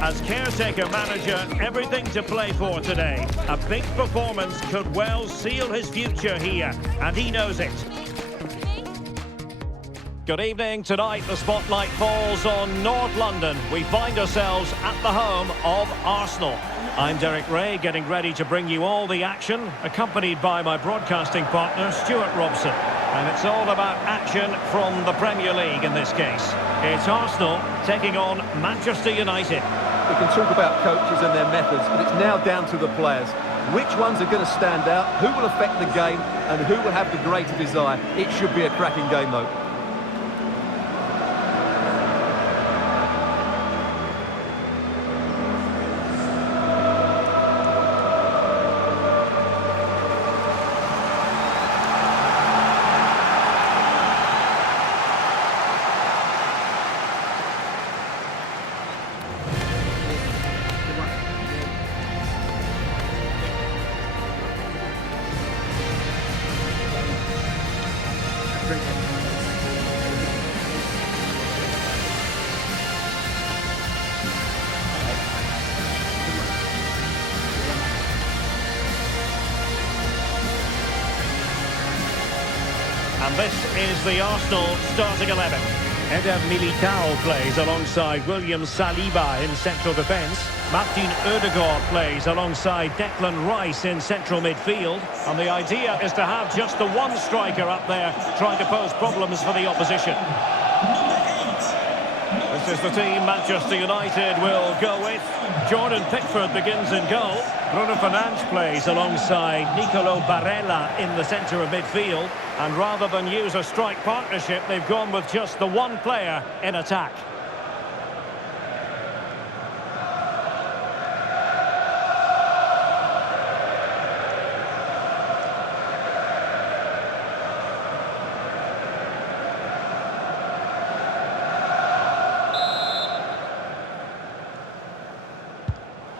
as caretaker manager, everything to play for today. A big performance could well seal his future here, and he knows it. Good evening. Tonight the spotlight falls on North London. We find ourselves at the home of Arsenal. I'm Derek Ray, getting ready to bring you all the action, accompanied by my broadcasting partner, Stuart Robson. And it's all about action from the Premier League in this case. It's Arsenal taking on Manchester United. We can talk about coaches and their methods, but it's now down to the players. Which ones are going to stand out, who will affect the game, and who will have the greater desire. It should be a cracking game, though. And this is the Arsenal starting 11. Eder Militao plays alongside William Saliba in central defence. Martin Odegaard plays alongside Declan Rice in central midfield. And the idea is to have just the one striker up there trying to pose problems for the opposition. This is the team Manchester United will go with. Jordan Pickford begins in goal. Bruno Fernandes plays alongside Nicolo Barella in the centre of midfield. And rather than use a strike partnership, they've gone with just the one player in attack.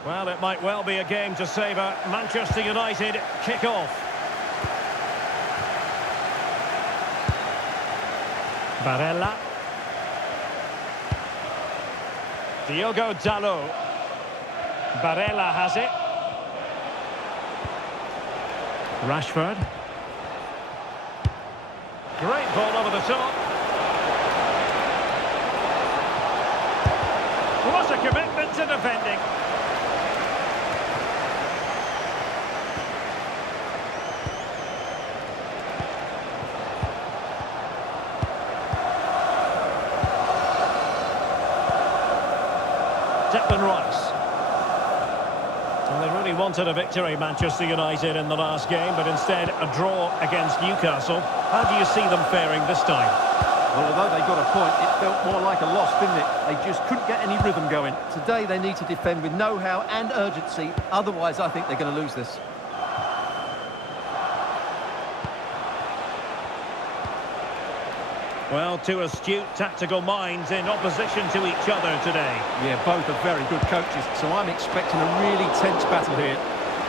Well, it might well be a game to savour. Manchester United kick off. Barella. Diogo Dalot. Barella has it. Rashford. Great ball over the top. What a commitment to defending. Declan Rice. Well, they really wanted a victory, Manchester United, in the last game, but instead a draw against Newcastle. How do you see them faring this time? Well, although they got a point, it felt more like a loss, didn't it? They just couldn't get any rhythm going. Today they need to defend with know-how and urgency, otherwise I think they're going to lose this. Well, two astute tactical minds in opposition to each other today. Yeah, both are very good coaches, so I'm expecting a really tense battle here.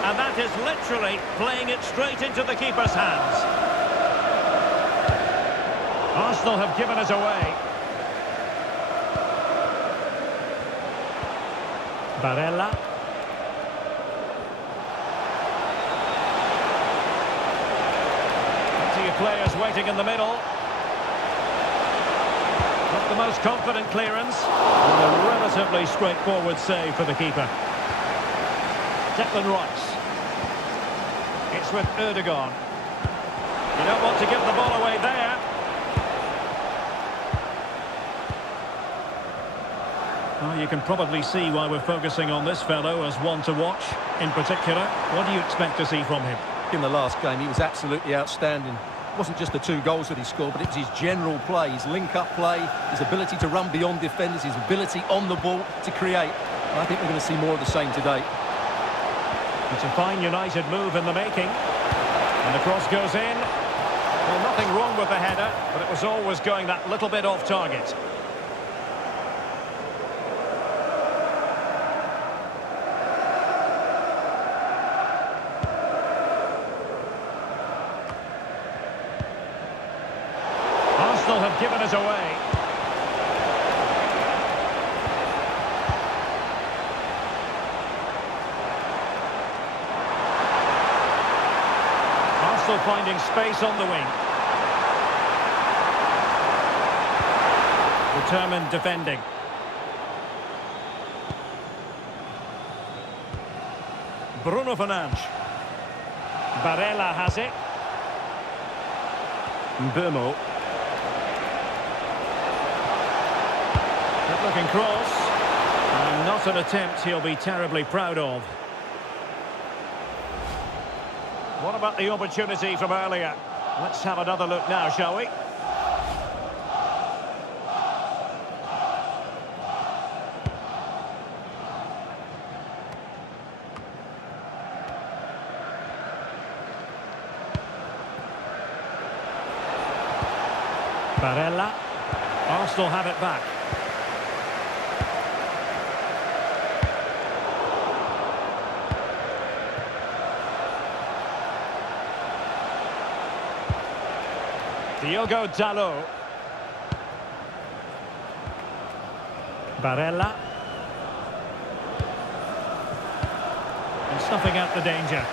And that is literally playing it straight into the keeper's hands. Arsenal have given it away. Barella. Plenty of players waiting in the middle. Not the most confident clearance, and a relatively straightforward save for the keeper. Declan Rice. It's with Odegaard. You don't want to give the ball away there. Well, you can probably see why we're focusing on this fellow as one to watch. In particular, what do you expect to see from him? In the last game, he was absolutely outstanding. It wasn't just the 2 goals that he scored, but it was his general play, his link-up play, his ability to run beyond defenders, his ability on the ball to create. And I think we're going to see more of the same today. It's a fine United move in the making. And the cross goes in. Well, nothing wrong with the header, but it was always going that little bit off target. Arsenal have given it away. finding space on the wing. Determined defending. Bruno Fernandes. Barella has it. Mbeumo. Good looking cross. And not an attempt he'll be terribly proud of. What about the opportunity from earlier? Let's have another look now, shall we? Barella. Arsenal have it back. Diogo Dalot. Barella. And snuffing out the danger.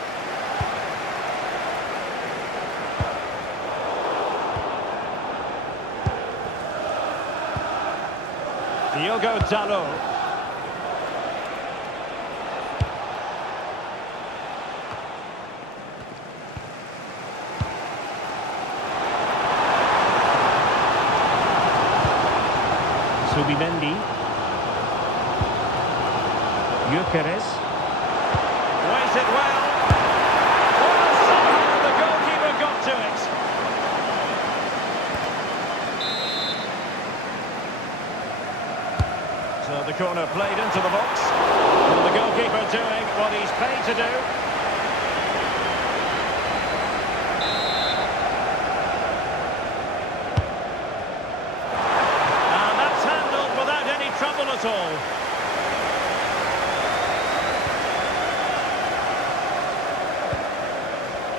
Diogo Dalot. Subimendi. Gyökeres. Weighs it well. Oh, somehow the goalkeeper got to it. So the corner played into the box. And the goalkeeper doing what he's paid to do. And that's handled without any trouble at all.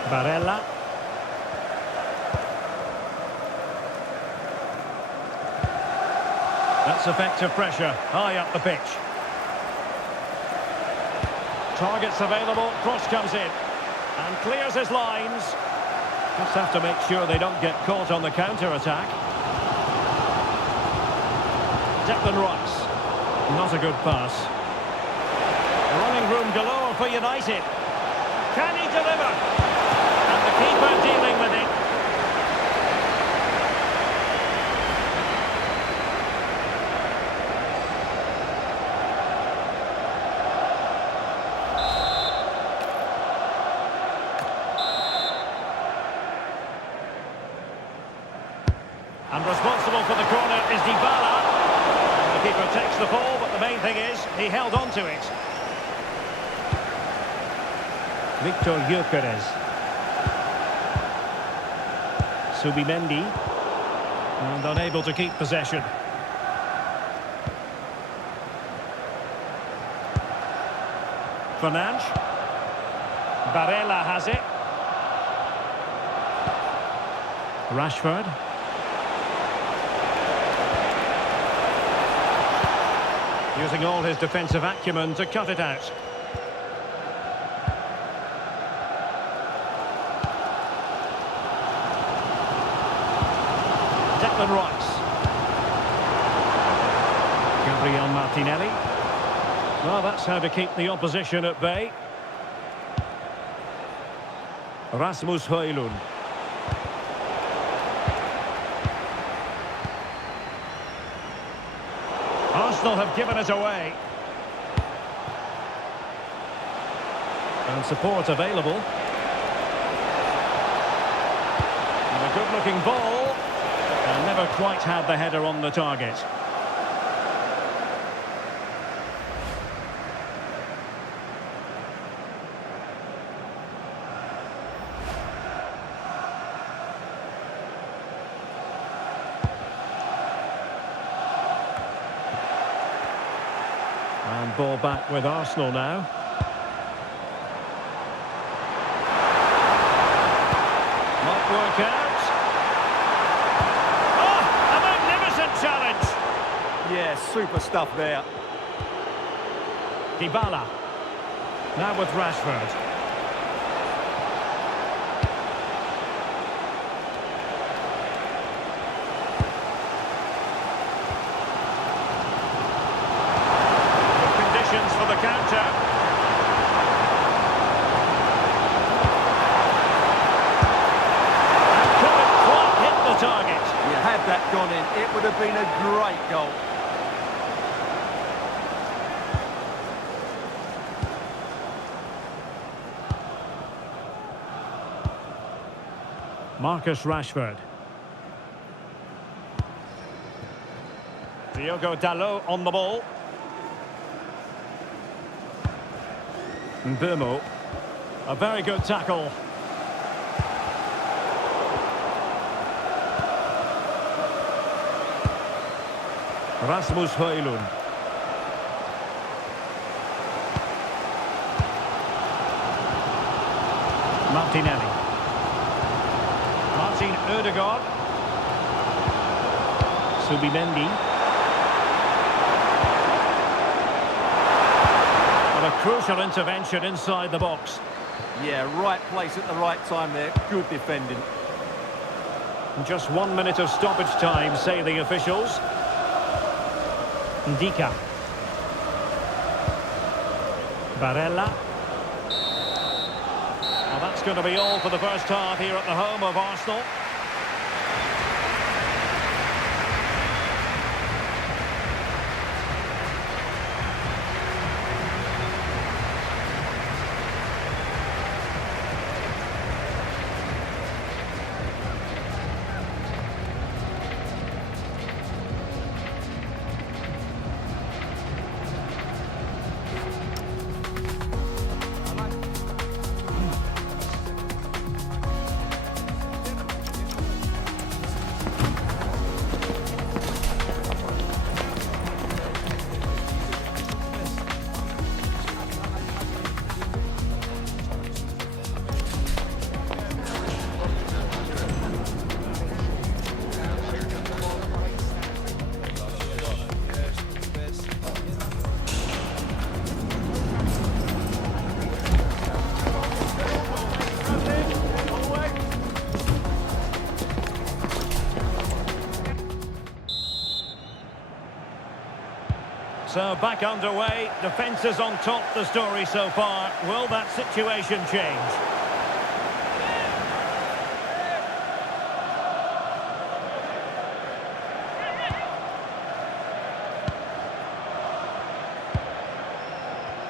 Barella. That's effective pressure, high up the pitch. Targets available, cross comes in. And clears his lines. Just have to make sure they don't get caught on the counter-attack. Declan Rice. Not a good pass. Running room galore for United. Can he deliver? And the keeper dealing with it. And responsible for the corner is Dybala. The keeper takes the ball, but the main thing is he held on to it. Victor Gyökeres. Subimendi. And unable to keep possession. Fernandes. Barella has it. Rashford. Using all his defensive acumen to cut it out. Declan Rice. Gabriel Martinelli. Well, that's how to keep the opposition at bay. Rasmus Højlund. Arsenal have given it away. And support available. And a good-looking ball. And never quite had the header on the target. And ball back with Arsenal now. Might work out. Oh, a magnificent challenge. Yeah, super stuff there. Dybala. Now with Rashford. had that gone in, it would have been a great goal. Marcus Rashford. Diogo Dalot on the ball. Mbeumo. A very good tackle. Rasmus Højlund. Martinelli. Martin Ødegaard. Subimendi. And a crucial intervention inside the box. Yeah, right place at the right time there. Good defending. Just 1 minute of stoppage time, say the officials. Ndika. Barella. Well, that's going to be all for the first half here at the home of Arsenal. So back underway, defence is on top, the story so far. Will that situation change?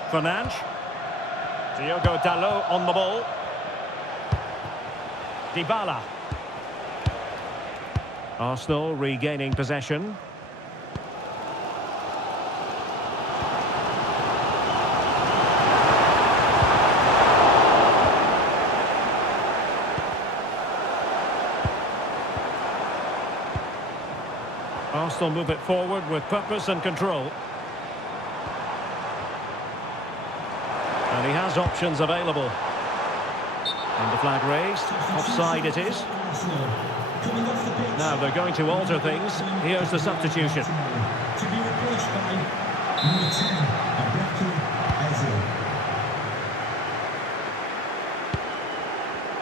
Fernandes. Diogo Dalot on the ball. Dybala. Arsenal regaining possession. Arsenal move it forward with purpose and control. And he has options available. And the flag raised. Offside it is. Now they're going to alter things. Here's the substitution. To be replaced by number 10, Wheather.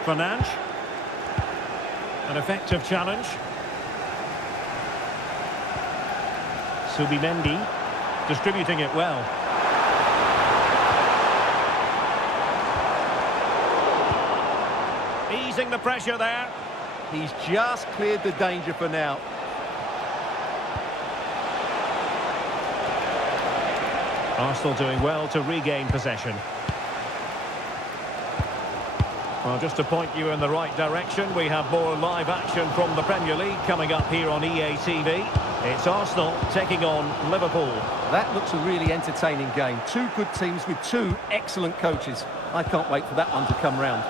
Fernandes. An effective challenge. Subimendi distributing it well. Easing the pressure there. He's just cleared the danger for now. Arsenal doing well to regain possession. Well, just to point you in the right direction, we have more live action from the Premier League coming up here on EA TV. It's Arsenal taking on Liverpool. That looks a really entertaining game. Two good teams with two excellent coaches. I can't wait for that one to come round.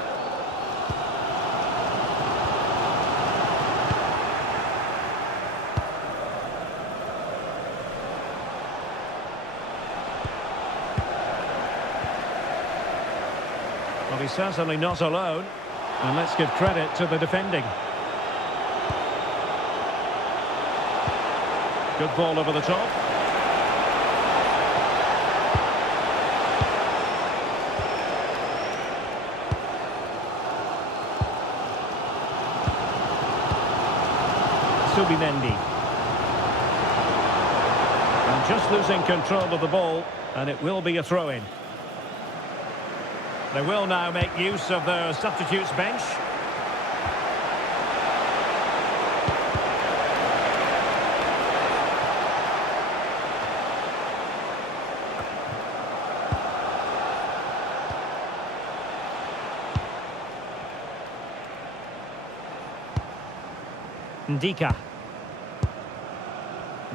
Well, he's certainly not alone. And let's give credit to the defending. Good ball over the top. Subimendi. And just losing control of the ball, and it will be a throw-in. They will now make use of their substitutes bench. Ndika.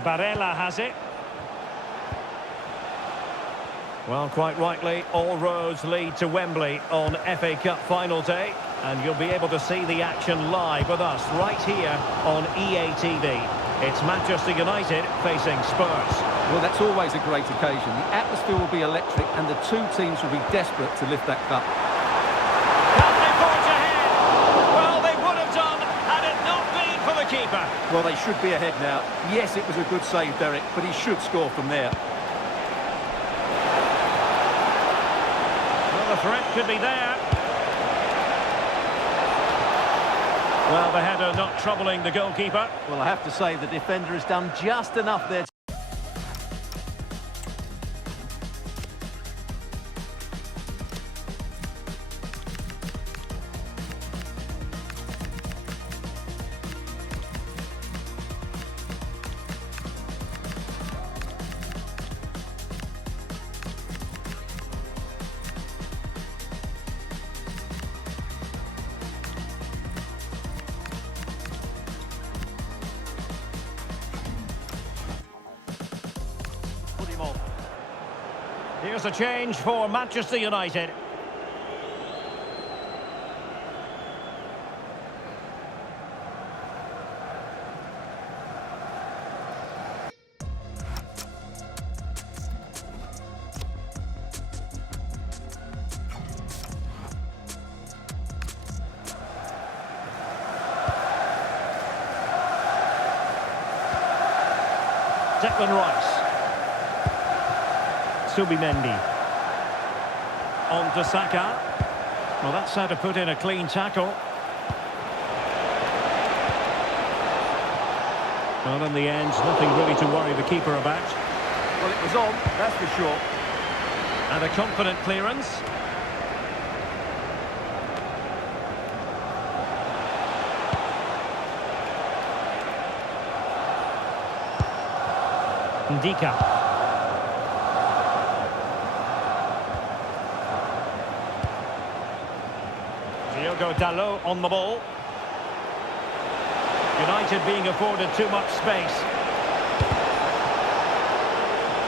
Barella has it. Well, quite rightly, all roads lead to Wembley on FA Cup final day. And you'll be able to see the action live with us right here on EA TV. It's Manchester United facing Spurs. Well, that's always a great occasion. The atmosphere will be electric and the two teams will be desperate to lift that cup. Can they forge ahead? Well, they would have done had it not been for the keeper. Well, they should be ahead now. Yes, it was a good save, Derek, but he should score from there. Well, the threat could be there. Well, the header not troubling the goalkeeper. Well, I have to say the defender has done just enough there. Here's a change for Manchester United. Declan Rice. Subimendi. On to Saka. Well, that's how to put in a clean tackle. Well, in the end, nothing really to worry the keeper about. Well, it was on, that's for sure. And a confident clearance. Ndika. Diogo Dalot on the ball. United being afforded too much space.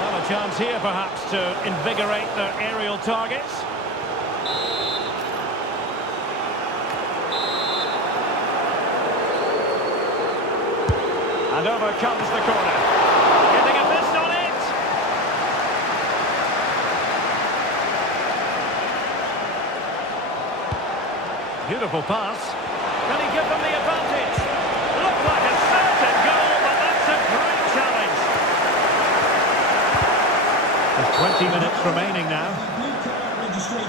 Well, a chance here perhaps to invigorate their aerial targets. And over comes the corner. Getting a fist on it. Beautiful pass. Can he give them the advantage? Looked like a certain goal, but that's a great challenge. There's 20 minutes remaining now.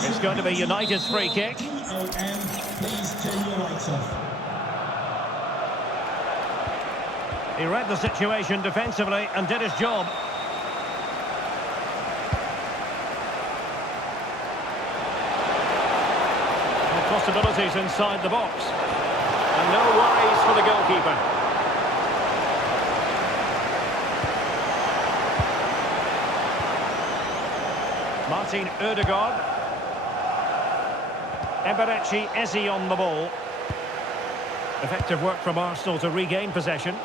It's going to be United's free kick. Please turn your lights off. He read the situation defensively and did his job. Possibilities inside the box. And no worries for the goalkeeper. Martin Ødegaard. Eberechi Eze on the ball. Effective work from Arsenal to regain possession.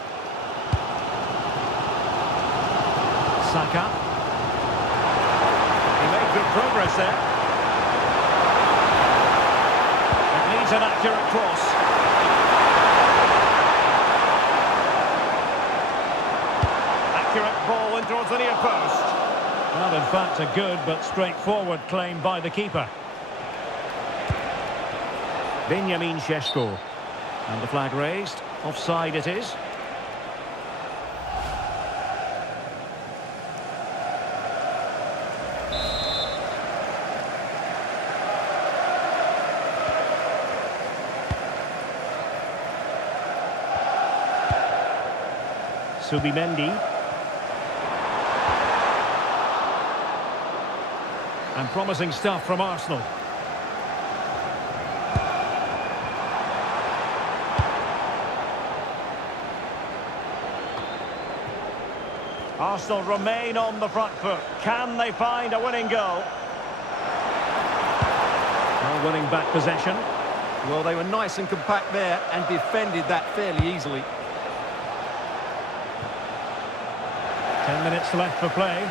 Saka. He made good progress there. An accurate cross. Accurate ball in towards the near post. Well, in fact, a good but straightforward claim by the keeper. Benjamin Šeško. And the flag raised. Offside it is. Subimendi. And promising stuff from Arsenal. Arsenal remain on the front foot. Can they find a winning goal? Well, winning back possession. Well, they were nice and compact there and defended that fairly easily. 10 minutes left for play.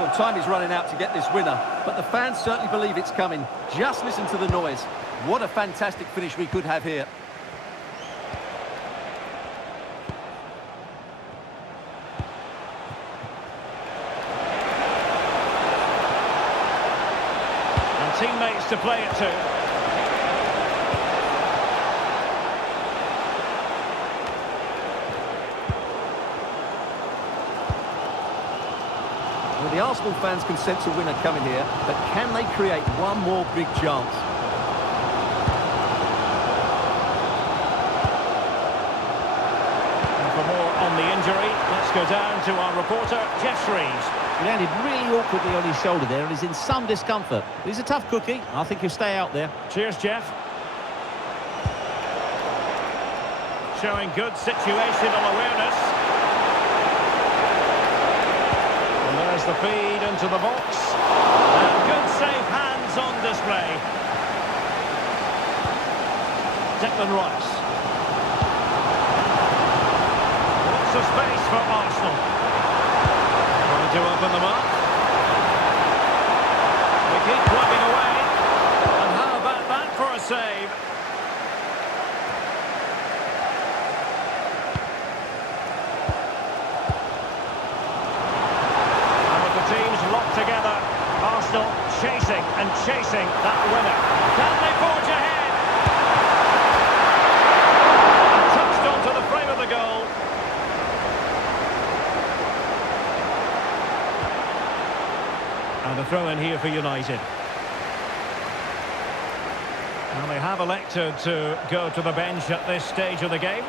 Well, time is running out to get this winner, but the fans certainly believe it's coming. Just listen to the noise. What a fantastic finish we could have here. And teammates to play it to. Well, the Arsenal fans can sense a winner coming here, but can they create one more big chance? And for more on the injury, let's go down to our reporter, Jeff Shreves. He landed really awkwardly on his shoulder there and is in some discomfort. He's a tough cookie. I think he'll stay out there. Cheers, Jeff. Showing good situational awareness. And there's the feed into the box. And good safe hands on display. Declan Rice. Lots of space for Arsenal. Trying to open them up. We keep plugging away. And how about that for a save? Together, Arsenal chasing and chasing that winner. Can they forge ahead? Touched onto the frame of the goal. And a throw in here for United. And they have elected to go to the bench at this stage of the game.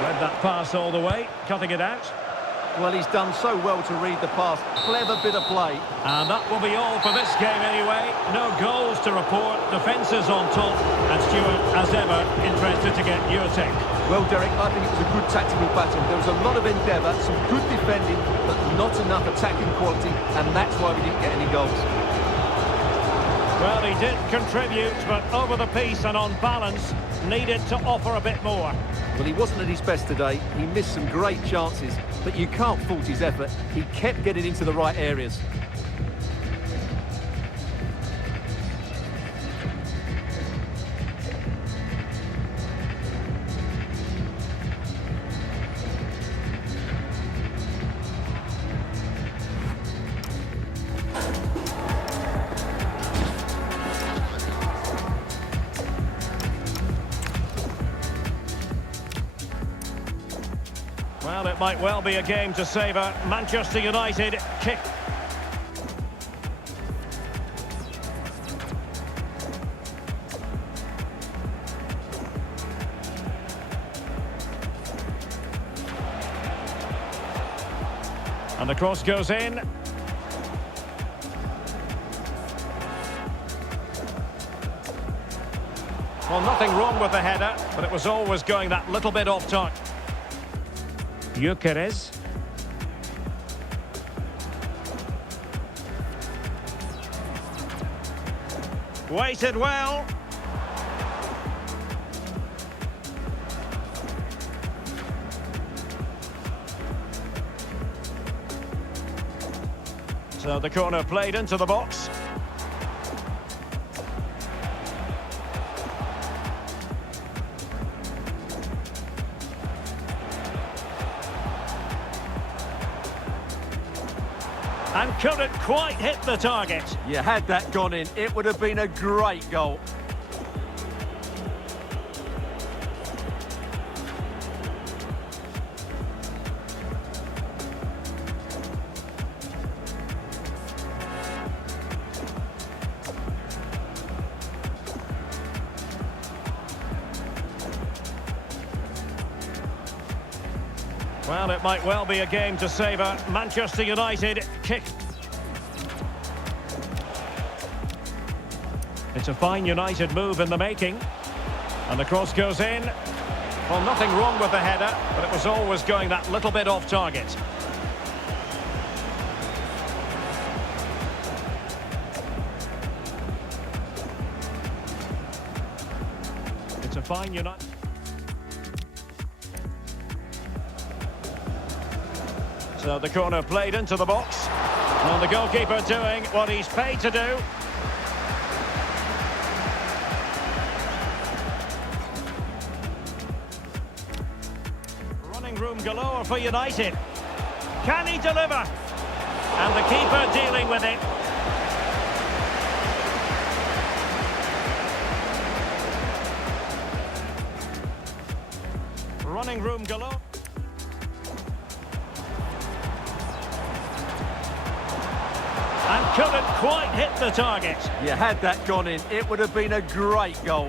Read that pass all the way, cutting it out. Well, he's done so well to read the pass. Clever bit of play. And that will be all for this game anyway. No goals to report, defences on top. And Stuart, as ever, interested to get your take. Well, Derek, I think it was a good tactical battle. There was a lot of endeavour, some good defending, but not enough attacking quality, and that's why we didn't get any goals. Well, he did contribute, but over the piece and on balance, needed to offer a bit more. Well, he wasn't at his best today. He missed some great chances, but you can't fault his effort. He kept getting into the right areas. Well, it might well be a game to savour. Manchester United kick. And the cross goes in. Well, nothing wrong with the header, but it was always going that little bit off target. Gyökeres. Waited well. So the corner played into the box. And couldn't quite hit the target. You had that gone in, it would have been a great goal. Well, it might well be a game to savour. Manchester United kick. It's a fine United move in the making. And the cross goes in. Well, nothing wrong with the header, but it was always going that little bit off target. fine United. So the corner played into the box. And the goalkeeper doing what he's paid to do. Running room galore for United. Can he deliver? And the keeper dealing with it. Running room galore. And couldn't quite hit the target. You had that gone in, it would have been a great goal.